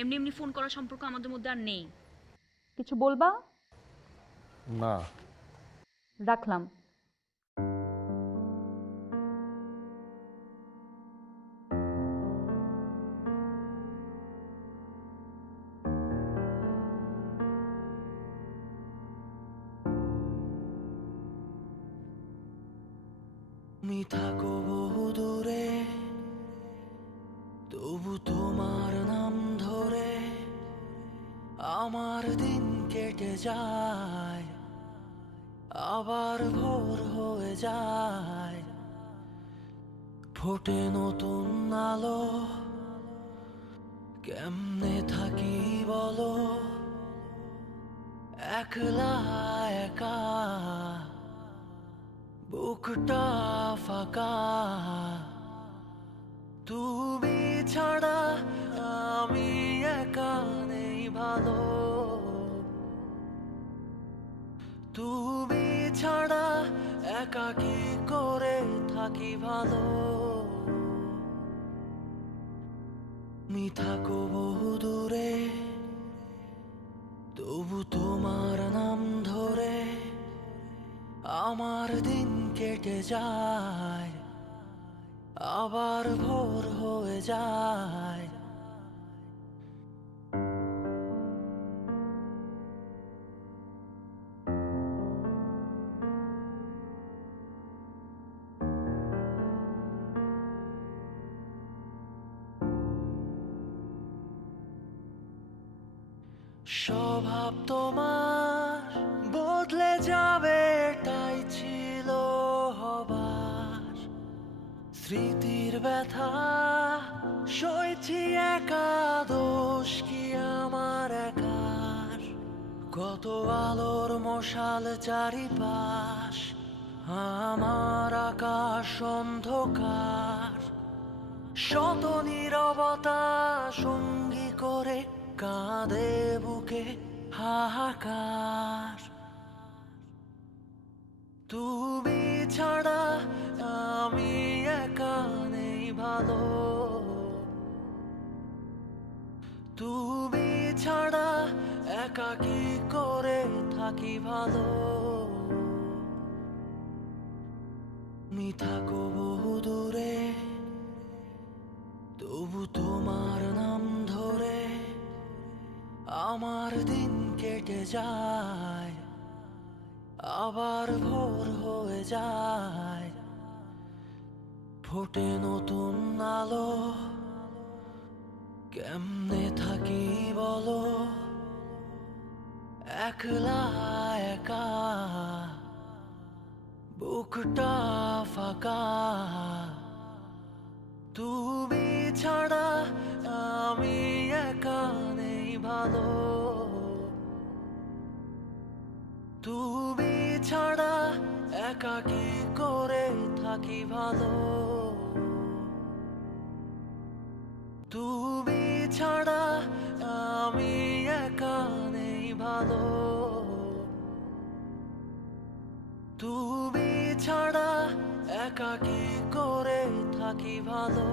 এমনি এমনি ফোন করার সম্পর্ক আমাদের মধ্যে আর নেই। কিছু বলবা? না। রাখলাম। তুমি থাকো বহু দূরে, তবু তোমার নাম ধরে আমার দিন কেটে যায়, আবার ভোর হয়ে যায়। ফোটে নতুন আলো, কেমনে থাকি বলো একলা একা, বুকটা ফাঁকা। তুমি ছাড়া আমি একা নেই ভালো, তুমি ছাড়া একা কি করে থাকি ভালো। তুমি থাকো বহু দূরে, তবু তোমার নাম ধরে আমার দিন কেটে যায়, আবার ভোর হয়ে যায়। স্বভাব তোমার বদলে যাবে এটাই ছিল হবার, স্মৃতির ব্যথা সইছি একা, দোষ কি আমার একার। কত আলোর মশাল চারিপাশ, আমার আকাশ অন্ধকার। শত নীরবতা সঙ্গী করে কাঁদে বুকে হাহাকার। তুমি ছাড়া আমি একা নেই ভালো, তুমি ছাড়া একা কি করে থাকি ভালো। তুমি থাকো বহু দূরে, তবু তোমার নাম ধরে আমার দিন কেটে যায়, আবার ভোর হয়ে যায়। ফোটে নতুন আলো, কেমনে থাকি বলো একলা একা, বুকটা ফাঁকা। তুমি ছাড়া আমি একা নেই ভালো, তুমি ছাড়া একা কি করে থাকি ভালো। তুমি ছাড়া আমি একা নেই ভালো, তুমি ছাড়া একা কি করে থাকি ভালো।